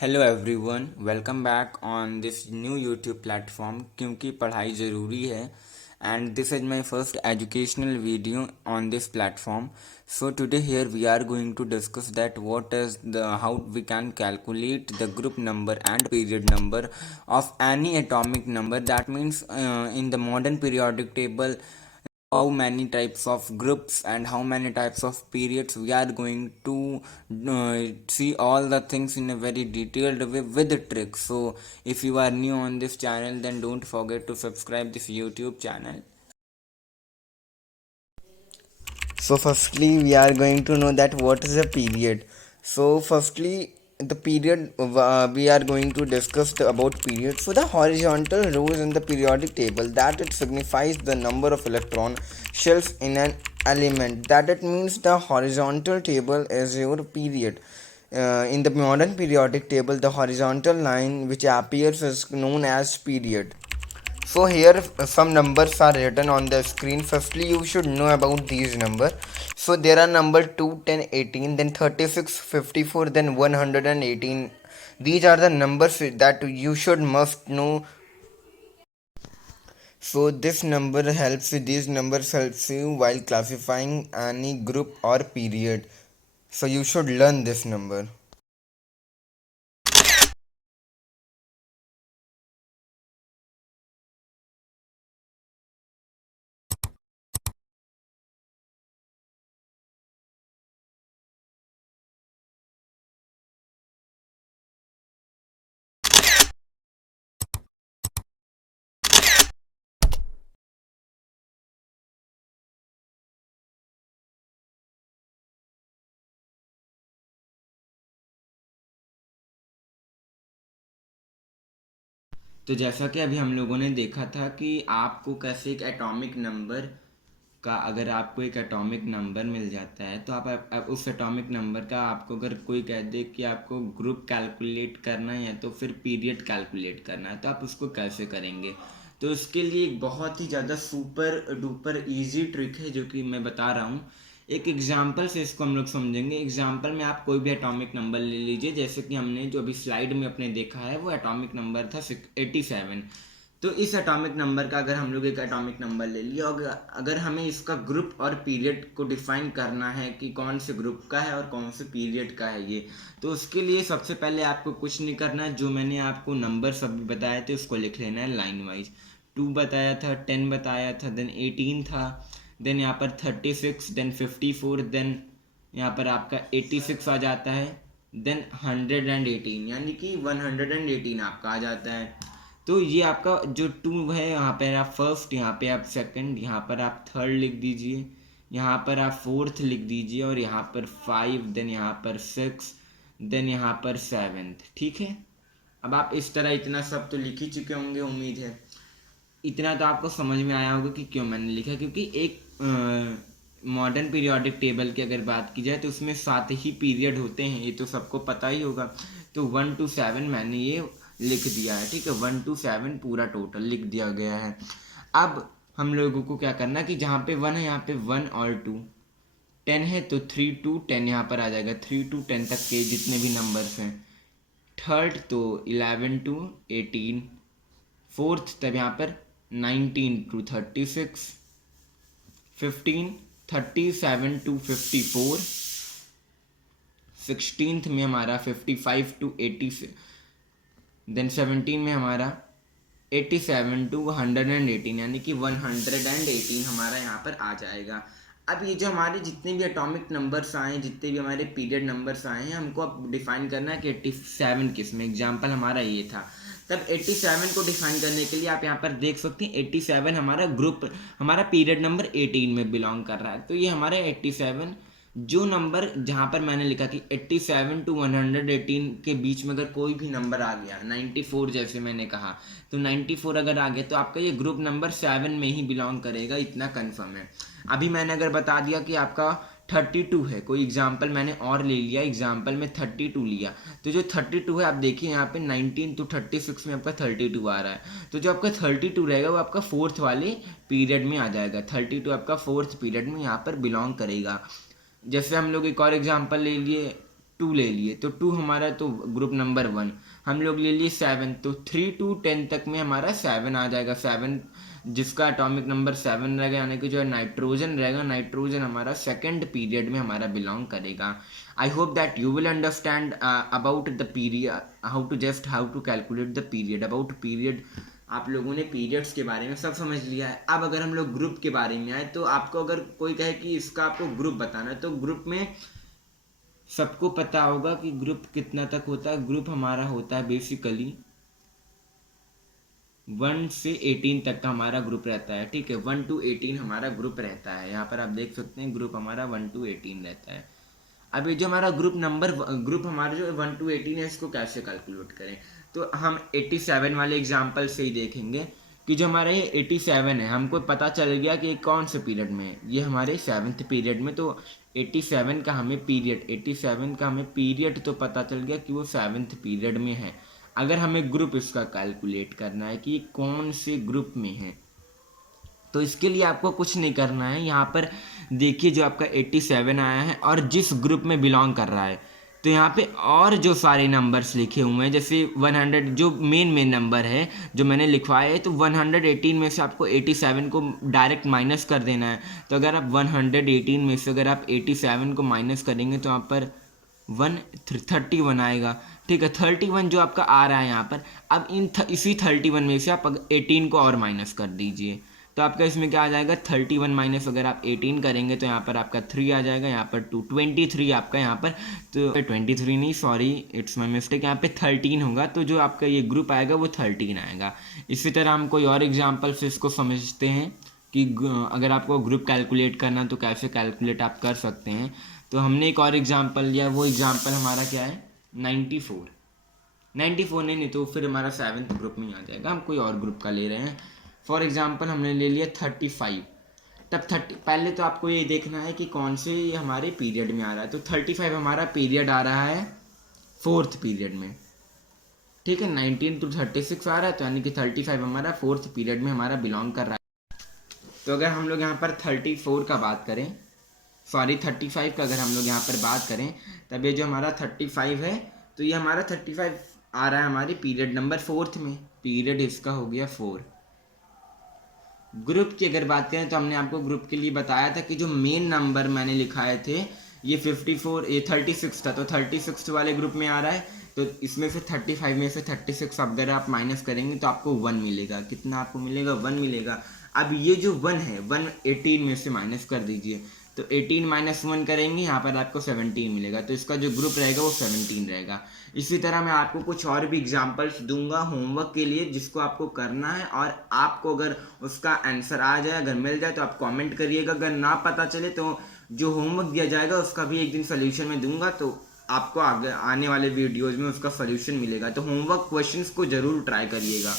Hello everyone, welcome back on this new YouTube platform क्योंकि पढ़ाई ज़रूरी है and this is my first educational video on this platform. So today here we are going to discuss that what is the how we can calculate the group number and period number of any atomic number. That means in the modern periodic table how many types of groups and how many types of periods. We are going to see all the things in a very detailed way with the tricks. So if you are new on this channel, then don't forget to subscribe this YouTube channel. So firstly we are going to know that what is a period. So firstly the period, we are going to discuss about period. So the horizontal rows in the periodic table, that it signifies the number of electron shells in an element. That it means the horizontal table is your period. In the modern periodic table, the horizontal line which appears is known as period. So here some numbers are written on the screen. Firstly you should know about these numbers. So there are number 2, 10, 18, then 36, 54, then 118. These are the numbers that you should must know. So these numbers helps you while classifying any group or period. So you should learn this number. तो जैसा कि अभी हम लोगों ने देखा था कि आपको कैसे एक एटॉमिक नंबर का, अगर आपको एक एटॉमिक नंबर मिल जाता है तो आप उस एटॉमिक नंबर का, आपको अगर कोई कह दे कि आपको ग्रुप कैलकुलेट करना है या तो फिर पीरियड कैलकुलेट करना है, तो आप उसको कैसे करेंगे. तो इसके लिए एक बहुत ही ज़्यादा सुपर डुपर इजी ट्रिक है जो कि मैं बता रहा हूँ. एक एग्जाम्पल से इसको हम लोग समझेंगे. एग्जाम्पल में आप कोई भी एटॉमिक नंबर ले लीजिए. जैसे कि हमने जो अभी स्लाइड में अपने देखा है वो एटॉमिक नंबर था 87. तो इस एटॉमिक नंबर का अगर हम लोग एक एटॉमिक नंबर ले लिया और अगर हमें इसका ग्रुप और पीरियड को डिफाइन करना है कि कौन से ग्रुप का है और कौन से पीरियड का है ये, तो उसके लिए सबसे पहले आपको कुछ नहीं करना है. जो मैंने आपको नंबर सब बताए थे उसको लिख लेना है लाइन वाइज. 2 बताया था, 10 बताया था, देन 18 था, देन यहाँ पर 36, देन 54, देन यहाँ पर आपका 86 आ जाता है, देन 118 यानी कि 118 आपका आ जाता है. तो ये आपका जो 2 है, यहाँ पर आप फर्स्ट, यहाँ पे आप सेकंड, यहाँ पर आप थर्ड लिख दीजिए, यहाँ पर आप फोर्थ लिख दीजिए, और यहाँ पर 5, देन यहाँ पर 6, देन यहाँ पर 7. ठीक है. अब आप इस तरह इतना सब तो लिख ही चुके होंगे, उम्मीद है. इतना तो आपको समझ में आया होगा कि क्यों मैंने लिखा, क्योंकि एक मॉडर्न पीरियोडिक टेबल की अगर बात की जाए तो उसमें 7 ही पीरियड होते हैं, ये तो सबको पता ही होगा. तो 1 to 7 मैंने ये लिख दिया है. ठीक है, 1 to 7 पूरा टोटल लिख दिया गया है. अब हम लोगों को क्या करना कि जहाँ पे 1 है यहाँ पे 1 और 2, 10 है तो 3 to 10 यहाँ पर आ जाएगा. 3 to 10 तक के जितने भी नंबर्स हैं. थर्ड तो 11 to 18, फोर्थ तब यहाँ पर 19 to 36, 15 37 to 54, 16th में हमारा 55 to 80, देन 17 में हमारा 87 to 118 यानी कि 118 हमारा यहाँ पर आ जाएगा. अब ये जो हमारे जितने भी एटॉमिक नंबर्स आए हैं, जितने भी हमारे पीरियड नंबर्स आए हैं, हमको अब डिफाइन करना है कि 87 किस में. एग्जाम्पल हमारा ये था. तब 87 को डिफाइन करने के लिए आप यहाँ पर देख सकते हैं 87 हमारा ग्रुप, हमारा पीरियड नंबर 18 में बिलोंग कर रहा है. तो ये हमारा 87, जो नंबर जहाँ पर मैंने लिखा कि 87 to 118 के बीच में अगर कोई भी नंबर आ गया, 94 जैसे मैंने कहा, तो 94 अगर आ गया तो आपका ये ग्रुप नंबर 7 में ही बिलोंग करेगा, इतना कंफर्म है. अभी मैंने अगर बता दिया कि आपका 32 है, कोई एग्जाम्पल मैंने और ले लिया, एग्जाम्पल में 32 लिया, तो जो 32 है आप देखिए यहाँ पे 19 to 36 में आपका 32 आ रहा है. तो जो आपका 32 रहेगा वो आपका फोर्थ वाले पीरियड में आ जाएगा. 32 आपका फोर्थ पीरियड में यहाँ पर बिलोंग करेगा. जैसे हम लोग एक और एग्जांपल ले लिए 2 ले लिए तो 2 हमारा तो ग्रुप नंबर 1। हम लोग ले लिए 7 तो 3 to 10 तक में हमारा 7 आ जाएगा। 7 जिसका एटॉमिक नंबर 7 रहेगा, यानी कि जो नाइट्रोजन रहेगा, नाइट्रोजन हमारा सेकंड पीरियड में हमारा बिलोंग करेगा। I hope that you will understand about the period, how to calculate the period. About period आप लोगों ने पीरियड्स के बारे में सब समझ लिया है। अब अगर हम लोग ग्रुप के बारे में आए तो आपको अगर कोई कहे कि इसका आपको ग्रुप बताना है तो ग्रुप में सबको पता होगा कि ग्रुप कितना तक होता है। ग्रुप हमारा होता है बेसिकली 1 से 18 तक का हमारा ग्रुप रहता है, ठीक है। 1 to 18 हमारा ग्रुप रहता है। यहाँ पर आप देख सकते हैं ग्रुप हमारा 1 to 18 रहता है। अब ये जो हमारा ग्रुप हमारा जो 1 to 18 है, इसको कैसे कैलकुलेट करें, तो हम 87 वाले एग्जाम्पल से ही देखेंगे कि जो हमारा ये 87 है, हमको पता चल गया कि कौन से पीरियड में है। ये हमारे 7th पीरियड में, तो 87 का हमें पीरियड तो पता चल गया कि वो 7th पीरियड में है। अगर हमें ग्रुप इसका कैलकुलेट करना है कि कौन से ग्रुप में है, तो इसके लिए आपको कुछ नहीं करना है। यहाँ पर देखिए जो आपका 87 आया है और जिस ग्रुप में बिलोंग कर रहा है, तो यहाँ पे और जो सारे नंबर्स लिखे हुए हैं, जैसे 100 जो मेन नंबर है जो मैंने लिखवाया है, तो 118 में से आपको 87 को डायरेक्ट माइनस कर देना है। तो अगर आप 118 में से अगर आप 87 को माइनस करेंगे तो यहाँ पर 31 आएगा, ठीक है। 31 जो आपका आ रहा है यहाँ पर, अब इसी 31 में से आप 18 को और माइनस कर दीजिए, तो आपका इसमें क्या आ जाएगा 31 माइनस अगर आप 18 करेंगे तो यहाँ पर आपका 3 आ जाएगा, यहाँ पर 23 आपका यहाँ पर, तो 23 नहीं, सॉरी इट्स माई मिस्टेक, यहाँ पे 13 होगा। तो जो आपका ये ग्रुप आएगा वो 13 आएगा। इसी तरह हम कोई और एग्जाम्पल से इसको समझते हैं कि अगर आपको ग्रुप कैलकुलेट करना तो कैसे कैलकुलेट आप कर सकते हैं। तो हमने एक और एग्जाम्पल लिया, वो एग्जाम्पल हमारा क्या है 94 नहीं तो फिर हमारा 7th ग्रुप में आ जाएगा। हम कोई और ग्रुप का ले रहे हैं। फॉर एग्जाम्पल हमने ले लिया 35। तब 30 पहले तो आपको ये देखना है कि कौन से हमारे पीरियड में आ रहा है। तो 35 हमारा पीरियड आ रहा है 4th पीरियड में, ठीक है। 19 to 36 आ रहा है, तो यानी कि 35 हमारा 4th पीरियड में हमारा बिलोंग कर रहा है। तो अगर हम लोग यहाँ पर 34 का बात करें, सॉरी 35 का अगर हम लोग यहाँ पर बात करें, तब ये जो हमारा 35 है, तो ये हमारा 35 आ रहा है हमारे पीरियड नंबर 4th में। पीरियड इसका हो गया 4। ग्रुप की अगर बात करें तो हमने आपको ग्रुप के लिए बताया था कि जो मेन नंबर मैंने लिखाए थे ये 54, ये 36 था, तो 36 वाले ग्रुप में आ रहा है। तो इसमें से 35 में से 36 अगर आप माइनस करेंगे तो आपको 1 मिलेगा। कितना आपको मिलेगा 1 मिलेगा। अब ये जो 1 है 1 18 में से माइनस कर दीजिए, तो 18 माइनस 1 करेंगे, यहाँ पर आपको 17 मिलेगा। तो इसका जो ग्रुप रहेगा वो 17 रहेगा। इसी तरह मैं आपको कुछ और भी एग्जांपल्स दूंगा होमवर्क के लिए, जिसको आपको करना है, और आपको अगर उसका आंसर आ जाए, अगर मिल जाए तो आप कमेंट करिएगा। अगर ना पता चले तो जो होमवर्क दिया जाएगा उसका भी एक दिन सोल्यूशन में दूंगा, तो आपको आगे आने वाले वीडियोज़ में उसका सोल्यूशन मिलेगा। तो होमवर्क क्वेश्चंस को ज़रूर ट्राई करिएगा।